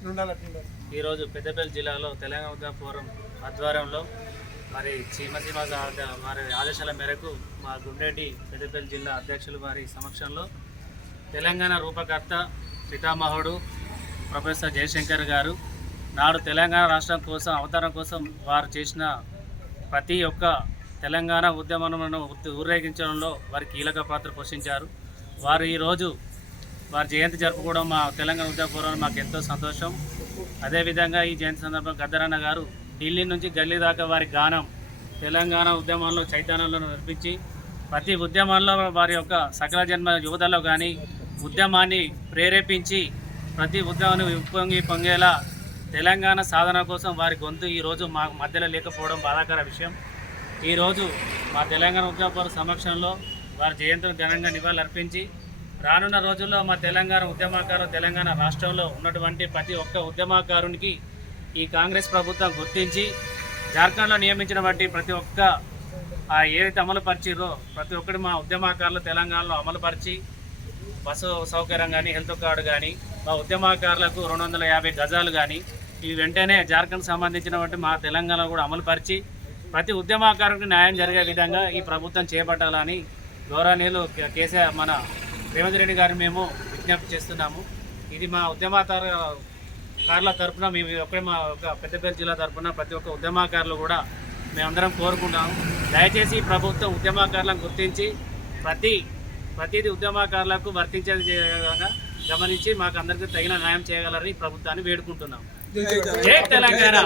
ఈరోజు పెద్దపల్లి జిల్లాలో తెలంగాణ ఉద్యమ ఫోరం ఆధ్వర్యంలో మరి చీమసీమ వారి ఆదేశాల మేరకు మా గుండెడ్డి పెద్దపల్లి జిల్లా అధ్యక్షులు వారి సమక్షంలో తెలంగాణ రూపకర్త పితామహుడు ప్రొఫెసర్ జయశంకర్ గారు నాడు తెలంగాణ రాష్ట్రం కోసం అవతరణ కోసం వారు చేసిన ప్రతి ఒక్క తెలంగాణ ఉద్యమములను ఊరేగించడంలో వారి కీలక పాత్ర పోషించారు. వారు ఈరోజు వారి జయంతి జరుపుకోవడం మా తెలంగాణ ఉద్యమ ఫోరం మాకు ఎంతో సంతోషం. అదేవిధంగా ఈ జయంతి సందర్భంగా గద్దరన్న గారు ఢిల్లీ నుంచి గల్లీ దాకా వారి గానం తెలంగాణ ఉద్యమంలో చైతన్యంలో నడిపించి ప్రతి ఉద్యమంలో వారి యొక్క సకల జన్మ యువతలో కానీ ఉద్యమాన్ని ప్రేరేపించి ప్రతి ఉద్యమాన్ని పొంగేలా తెలంగాణ సాధన కోసం వారి గొంతు ఈరోజు మా మధ్యలో లేకపోవడం బాధాకర విషయం. ఈరోజు మా తెలంగాణ ఉద్యమ ఫోరం సమక్షంలో వారి జయంతిని ఘనంగా నివాళులర్పించి రానున్న రోజుల్లో మా తెలంగాణ ఉద్యమకారులు తెలంగాణ రాష్ట్రంలో ఉన్నటువంటి ప్రతి ఒక్క ఉద్యమకారునికి ఈ కాంగ్రెస్ ప్రభుత్వం గుర్తించి జార్ఖండ్లో నియమించినటువంటి ప్రతి ఒక్క ఏదైతే అమలు పరిచిరో ప్రతి ఒక్కటి మా ఉద్యమకారులు తెలంగాణలో అమలుపరిచి బస్సు సౌకర్యం కానీ హెల్త్ కార్డు కానీ మా ఉద్యమకారులకు 250 గజాలు కానీ ఇవి వెంటనే జార్ఖండ్ సంబంధించినటువంటి మా తెలంగాణలో కూడా అమలుపరిచి ప్రతి ఉద్యమకారునికి న్యాయం జరిగే విధంగా ఈ ప్రభుత్వం చేపట్టాలని గౌరవనీయులు కేసీఆర్ మన రేవంత్ రెడ్డి గారిని మేము విజ్ఞప్తి చేస్తున్నాము. ఇది మా ఉద్యమకారుల తరఫున మేము ఒక్కడే మా ఒక పెద్దపల్లి జిల్లా తరఫున ప్రతి ఒక్క ఉద్యమకారులు కూడా మేమందరం కోరుకుంటాము. దయచేసి ఈ ప్రభుత్వం ఉద్యమకారులను గుర్తించి ప్రతిదీ ఉద్యమకారులకు వర్తించేది గమనించి మాకు అందరికీ తగిన న్యాయం చేయగలరని ప్రభుత్వాన్ని వేడుకుంటున్నాం. జై తెలంగాణ.